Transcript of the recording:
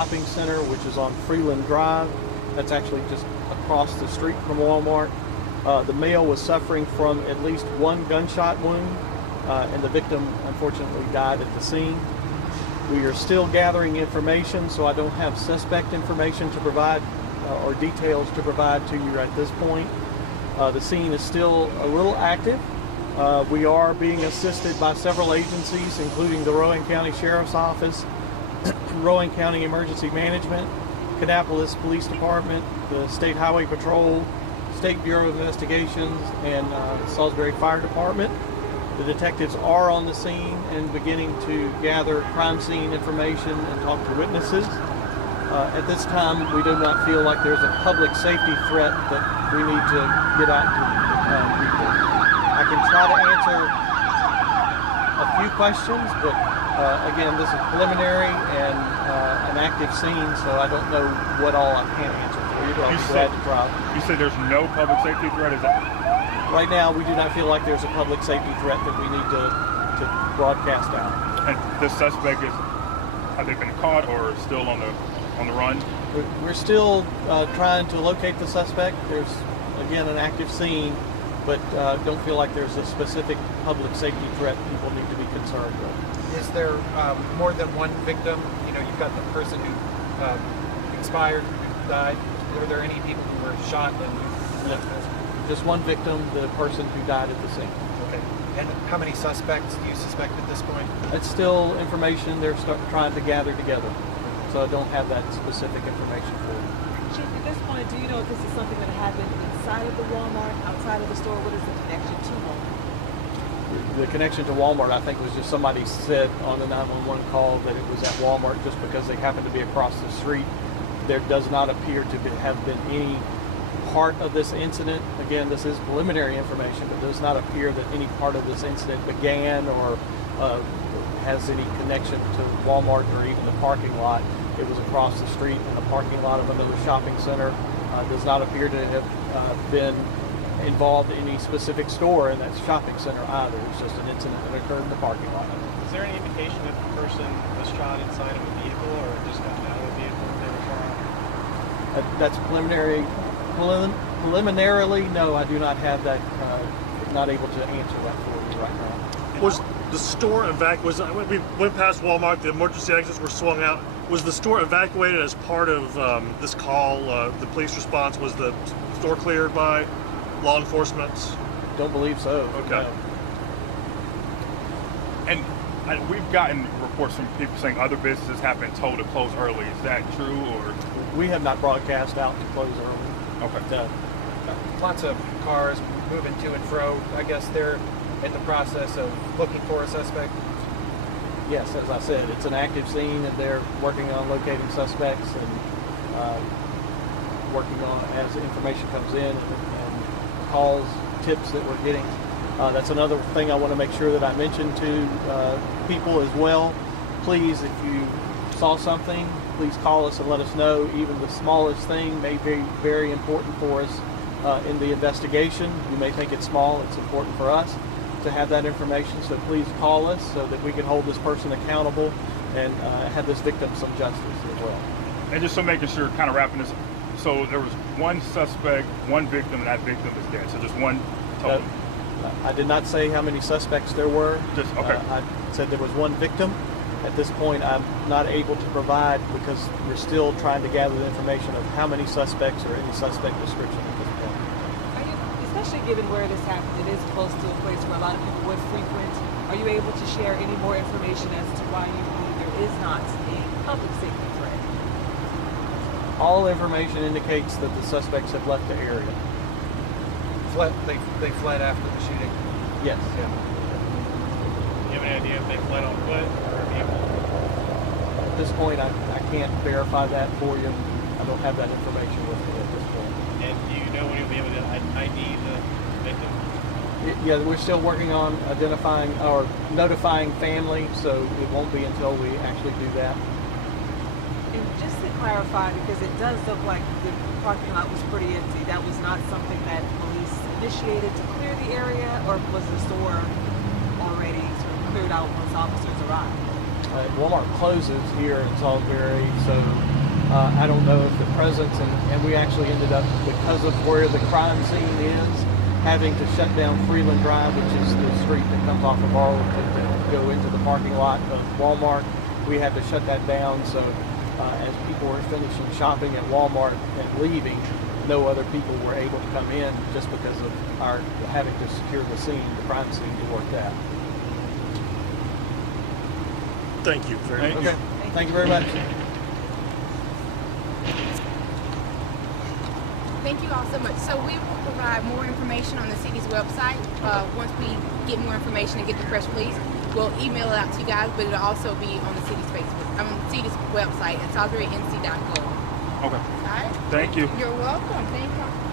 shopping center, which is on Freeland Drive. That's actually just across the street from Walmart. The male was suffering from at least one gunshot wound, and the victim unfortunately died at the scene. We are still gathering information, so I don't have suspect information to provide or details to provide to you at this point. The scene is still a little active. We are being assisted by several agencies, including the Rowan County Sheriff's Office, Rowan County Emergency Management, Kannapolis Police Department, the State Highway Patrol, State Bureau of Investigations, and Salisbury Fire Department. The detectives are on the scene and beginning to gather crime scene information and talk to witnesses. At this time, we do not feel like there's a public safety threat that we need to get out to people. I can try to answer a few questions, but again, this is preliminary and an active scene, so I don't know what all I can answer for you, but I'll be glad to try. You said there's no public safety threat, is that? Right now, we do not feel like there's a public safety threat that we need to broadcast out. And the suspect have they been caught or still on the run? We're still trying to locate the suspect. There's, again, an active scene, but don't feel like there's a specific public safety threat people need to be concerned with. Is there more than one victim? You know, you've got the person who expired, who died. Were there any people who were shot? No. Just one victim, the person who died at the scene. Okay. And how many suspects do you suspect at this point? It's still information they're trying to gather together, so I don't have that specific information for you. Chief, at this point, do you know if this is something that happened inside of the Walmart, outside of the store? What is the connection to Walmart? The connection to Walmart, I think, was just somebody said on the 911 call that it was at Walmart just because they happened to be across the street. There does not appear to have been any part of this incident. Again, this is preliminary information, but does not appear that any part of this incident began or has any connection to Walmart or even the parking lot. It was across the street in the parking lot of another shopping center. Does not appear to have been involved in any specific store in that shopping center either. It's just an incident that occurred in the parking lot. Is there any indication that the person was shot inside of a vehicle or just got out of the vehicle when they were shot? That's preliminary. Preliminarily, no, I do not have that. Not able to answer that for you right now. Was the store evacuated? When we went past Walmart, the emergency exits were swung out. Was the store evacuated as part of this call? The police response, was the store cleared by law enforcement? Don't believe so. Okay. No. And we've gotten reports from people saying other businesses have been told to close early. Is that true, or? We have not broadcast out to close early. Okay. Lots of cars moving to and fro. I guess they're in the process of looking for a suspect. Yes, as I said, it's an active scene, and they're working on locating suspects and working on as information comes in and calls, tips that we're getting. That's another thing I want to make sure that I mention to people as well. Please, if you saw something, please call us and let us know. Even the smallest thing may be very important for us in the investigation. You may think it's small, it's important for us to have that information, so please call us so that we can hold this person accountable and have this victim some justice as well. And just so making sure, kind of wrapping this, so there was one suspect, one victim, and that victim is dead. So just one total. I did not say how many suspects there were. Just okay. I said there was one victim. At this point, I'm not able to provide because we're still trying to gather the information of how many suspects or any suspect description at this point. Are you, especially given where this happened, it is close to a place where a lot of people would frequent. Are you able to share any more information as to why you believe there is not a public safety threat? All information indicates that the suspects have left the area. They fled after the shooting. Yes. Yeah. Do you have any idea if they fled on foot or a vehicle? At this point, I can't verify that for you. I don't have that information with me at this point. And do you know when you'll be able to ID the victim? Yeah, we're still working on identifying or notifying family, so it won't be until we actually do that. And just to clarify, because it does look like the parking lot was pretty empty, that was not something that police initiated to clear the area, or was the store already sort of cleared out once officers arrived? Walmart closes here in Salisbury, so I don't know if the presence, and we actually ended up, because of where the crime scene is, having to shut down Freeland Drive, which is the street that comes off of Arlington to go into the parking lot of Walmart. We had to shut that down, so as people were finishing shopping at Walmart and leaving, no other people were able to come in just because of our having to secure the scene, the crime scene, to work that. Thank you very much. Okay, thank you very much. Thank you all so much. So we will provide more information on the city's website. Once we get more information and get the press release, we'll email it out to you guys, but it'll also be on the city's city's website at salisburync.gov. Okay. All right? Thank you. You're welcome. Thank you.